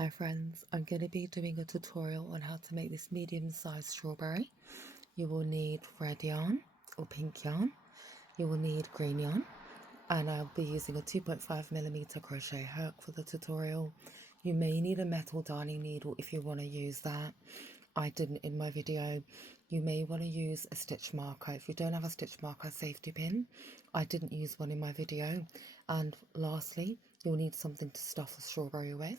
Hi friends, I'm going to be doing a tutorial on how to make this medium-sized strawberry. You will need red yarn or pink yarn, you will need green yarn, and I'll be using a 2.5mm crochet hook for the tutorial. You may need a metal darning needle if you want to use that. I didn't in my video. You may want to use a stitch marker. If you don't have a stitch marker safety pin, I didn't use one in my video. And lastly, you'll need something to stuff the strawberry with.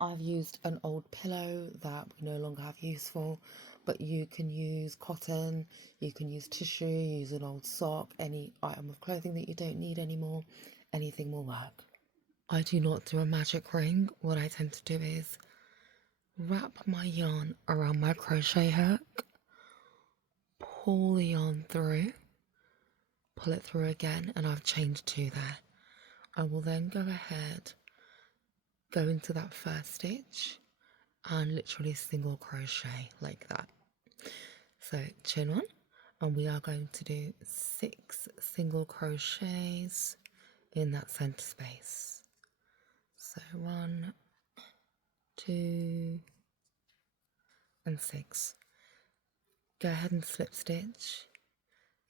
I've used an old pillow that we no longer have use for, but you can use cotton, you can use tissue, use an old sock, any item of clothing that you don't need anymore, anything will work. I do not do a magic ring. What I tend to do is wrap my yarn around my crochet hook, pull the yarn through, pull it through again, and I've chained 2 there. I will then go ahead, go into that first stitch and literally single crochet like that. So chain 1, and we are going to do 6 single crochets in that center space. So 1, 2 and 6. Go ahead and slip stitch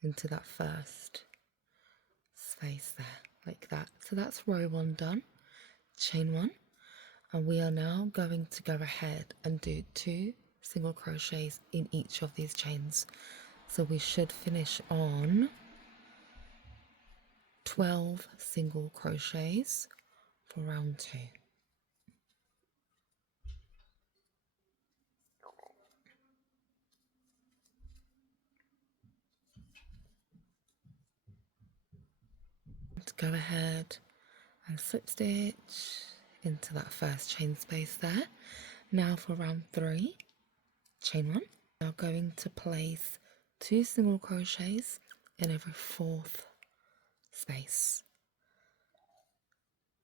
into that first space there like that. So that's row 1 done. Chain 1, and we are now going to go ahead and do 2 single crochets in each of these chains. So we should finish on 12 single crochets for round 2. Go ahead and slip stitch into that first chain space there. Now for round 3, chain 1. Now going to place 2 single crochets in every 4th space,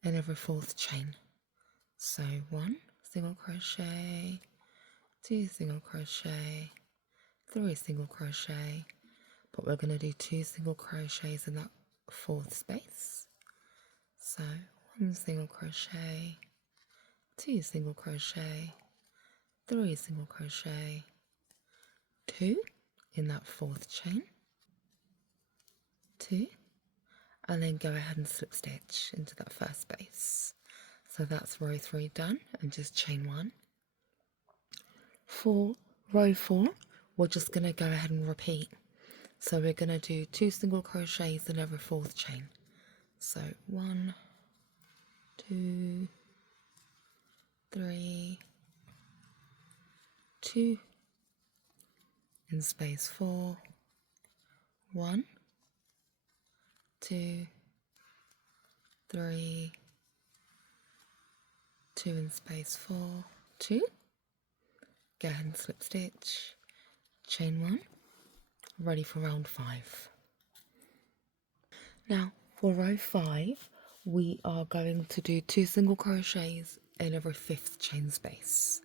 in every 4th chain. So 1 single crochet, 2 single crochet, 3 single crochet, but we're going to do 2 single crochets in that 4th space. So 1 single crochet, 2 single crochet, 3 single crochet, 2 in that 4th chain, 2, and then go ahead and slip stitch into that first space. So that's row 3 done, and just chain 1. For row 4, we're just going to go ahead and repeat. So we're going to do 2 single crochets in every 4th chain. So 1, 2, 3, 2, in space 4, 1, 2, 3, 2 in space 4, 2, go ahead and slip stitch, chain 1, ready for round 5. Now for row 5, we are going to do 2 single crochets in every 5th chain space.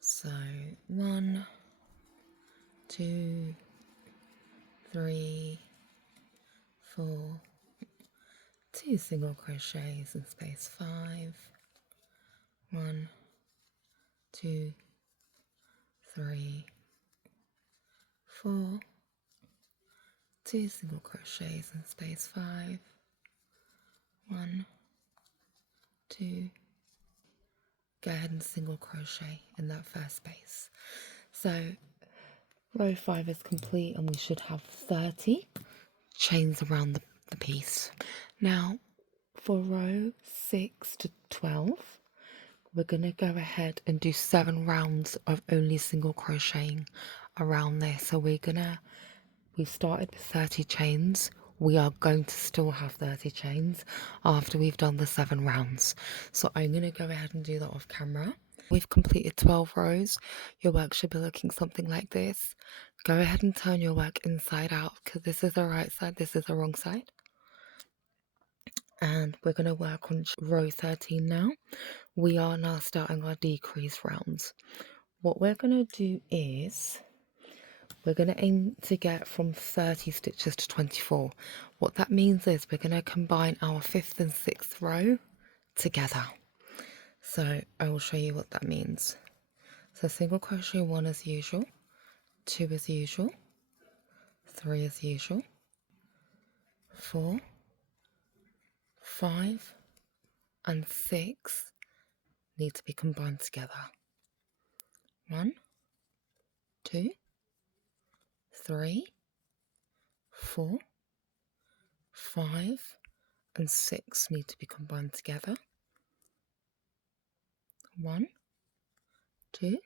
So 1, 2, 3, 4, 2 single crochets in space 5, 1, 2, 3, 4, 2 single crochets in space 5, 1, 2, go ahead and single crochet in that first space. So row 5 is complete, and we should have 30 chains around the piece. Now for row 6 to 12, we're going to go ahead and do 7 rounds of only single crocheting around there. So we started with 30 chains. We are going to still have 30 chains after we've done the 7 rounds. So I'm going to go ahead and do that off camera. We've completed 12 rows. Your work should be looking something like this. Go ahead and turn your work inside out, because this is the right side, this is the wrong side. And we're going to work on row 13 now. We are now starting our decrease rounds. What we're going to do is we're going to aim to get from 30 stitches to 24. What that means is we're going to combine our 5th and 6th row together. So I will show you what that means. So single crochet 1 as usual, 2 as usual, 3 as usual, 4, 5 and 6 need to be combined together. 1, 2, 3, 4, 5 and 6 need to be combined together. 1, 2,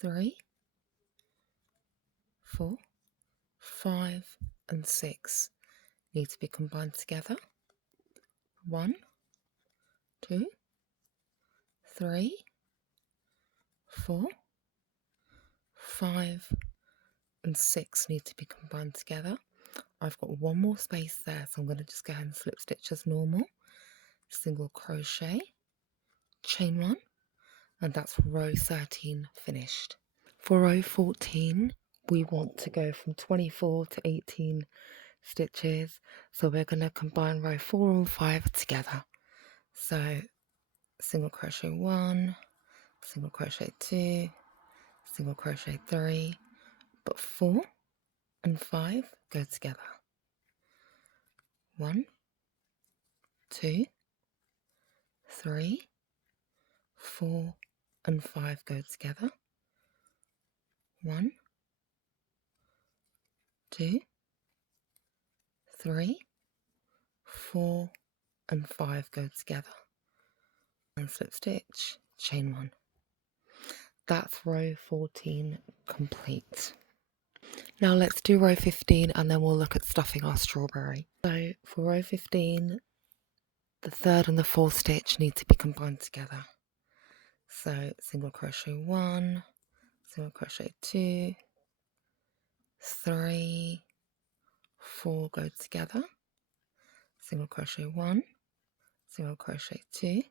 3, 4, 5 and 6 need to be combined together. 1, 2, 3, 4, 5 and 6 need to be combined together. I've got one more space there, so I'm going to just go ahead and slip stitch as normal. Single crochet, chain 1, and that's row 13 finished. For row 14, we want to go from 24 to 18 stitches, so we're going to combine row 4 and 5 together. So single crochet 1, single crochet 2, single crochet 3, but 4 and 5 go together. 1, 2, 3, 4 and 5 go together. 1, 2, 3, 4 and 5 go together. And slip stitch, chain 1. That's row 14 complete. Now let's do row 15 and then we'll look at stuffing our strawberry. So for row 15, the 3rd and the 4th stitch need to be combined together. So single crochet 1, single crochet 2, 3, 4 go together, single crochet 1, single crochet 2,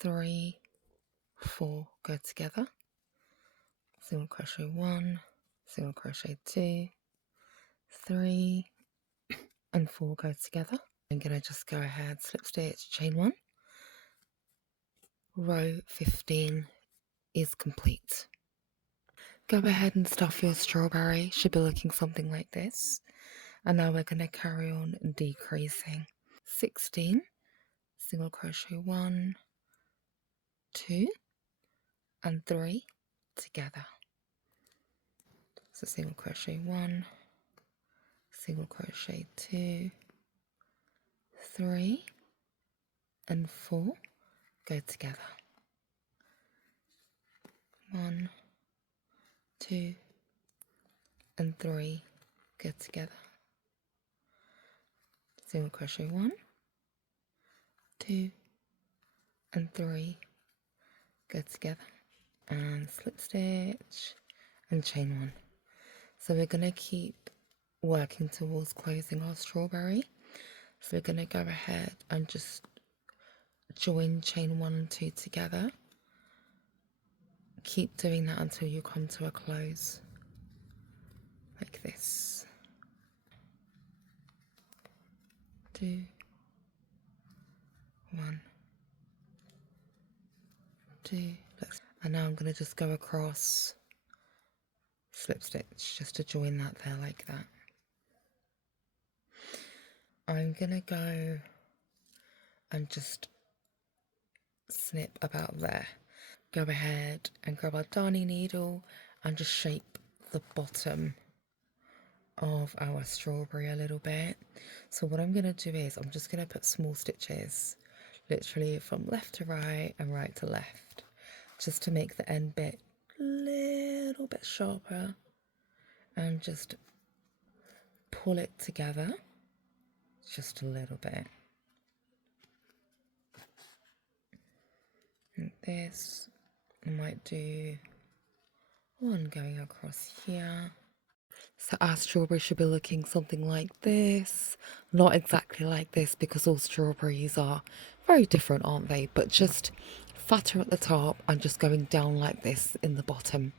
3, 4 go together, single crochet 1, single crochet 2, 3 and 4 go together. I'm going to just go ahead, slip stitch, chain 1. Row 15 is complete. Go ahead and stuff your strawberry. Should be looking something like this. And now we're going to carry on decreasing. 16, single crochet 1, 2 and 3 together. So single crochet 1, single crochet 2, 3 and 4 go together. 1, 2 and 3 go together. Single crochet 1, 2 and 3 go together, and slip stitch and chain 1. So we're going to keep working towards closing our strawberry. So we're going to go ahead and just join chain 1 and 2 together. Keep doing that until you come to a close, like this. 2, 1, 2, and now I'm going to just go across, slip stitch, just to join that there like that. I'm going to go and just snip about there. Go ahead and grab our darning needle and just shape the bottom of our strawberry a little bit. So what I'm going to do is I'm just going to put small stitches literally from left to right and right to left, just to make the end bit a little bit sharper, and just pull it together just a little bit like this. I might do one going across here. So our strawberry should be looking something like this. Not exactly like this, because all strawberries are very different, aren't they? But just fatter at the top and just going down like this in the bottom.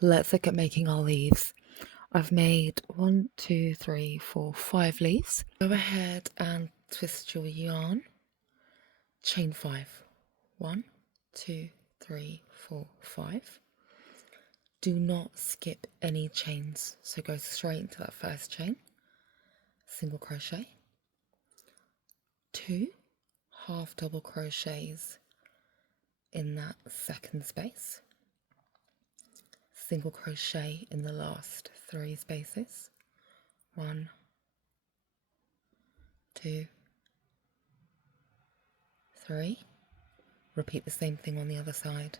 Let's look at making our leaves. I've made 1, 2, 3, 4, 5 leaves. Go ahead and twist your yarn, chain 5. 1, 2, 3, 4, 5. Do not skip any chains, so go straight into that first chain, single crochet, 2 half double crochets in that second space, single crochet in the last 3 spaces, 1, 2, 3. Repeat the same thing on the other side,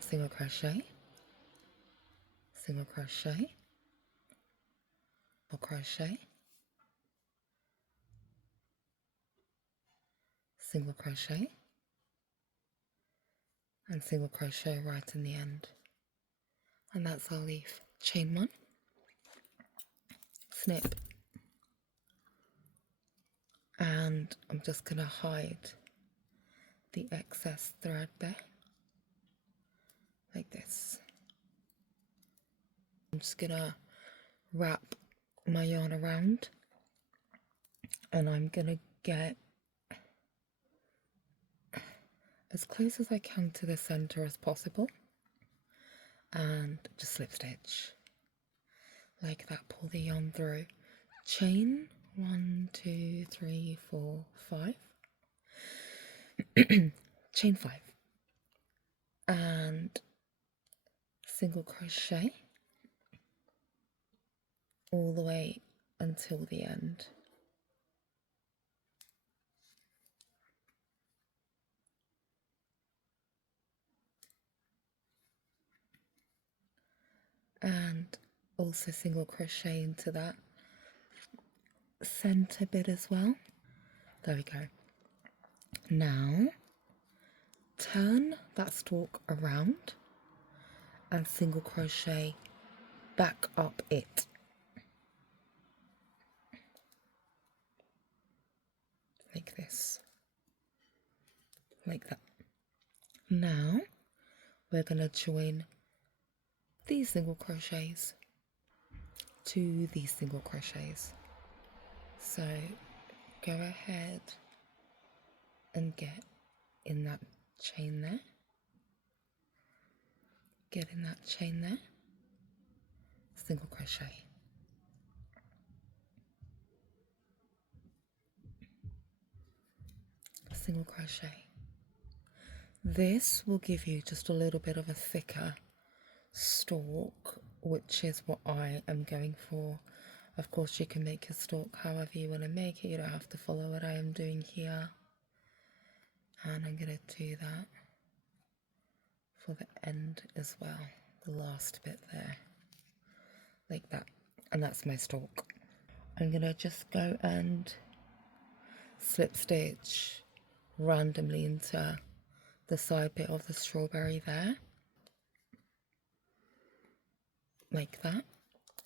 single crochet, single crochet, double crochet, single crochet, and single crochet right in the end. And that's our leaf. Chain 1, snip, and I'm just going to hide the excess thread there, like this. I'm just going to wrap my yarn around, and I'm going to get as close as I can to the center as possible, and just slip stitch like that. Pull the yarn through, chain 1, 2, 3, 4, 5, chain 5, and single crochet all the way until the end. And also single crochet into that center bit as well. There we go. Now turn that stalk around and single crochet back up it, like this, like that. Now we're going to join these single crochets to these single crochets. So go ahead and get in that chain there, get in that chain there, single crochet, single crochet. This will give you just a little bit of a thicker stalk, which is what I am going for. Of course, you can make your stalk however you want to make it. You don't have to follow what I am doing here. And I'm going to do that for the end as well, the last bit there, like that. And that's my stalk. I'm going to just go and slip stitch randomly into the side bit of the strawberry there, like that.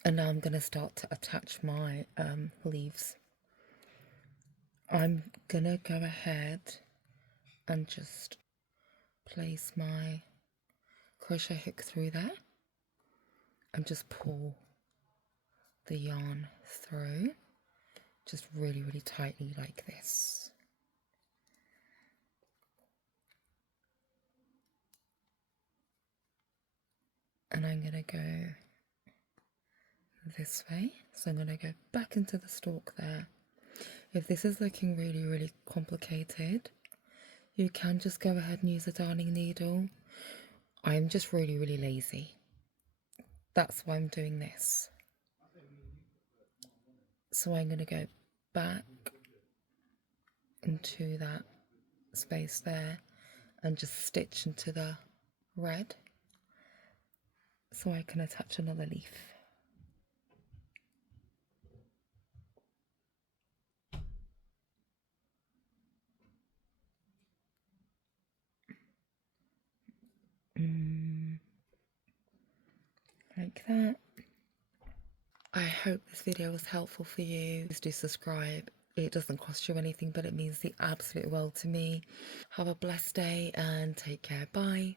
And now I'm going to start to attach my leaves. I'm going to go ahead and just place my crochet hook through there and just pull the yarn through, just really, really tightly like this. And I'm going to go this way. So I'm going to go back into the stalk there. If this is looking really, really complicated, you can just go ahead and use a darning needle. I'm just really, really lazy. That's why I'm doing this. So I'm going to go back into that space there and just stitch into the red so I can attach another leaf. Like that. I hope this video was helpful for you. Please do subscribe. It doesn't cost you anything, but it means the absolute world to me. Have a blessed day and take care. Bye.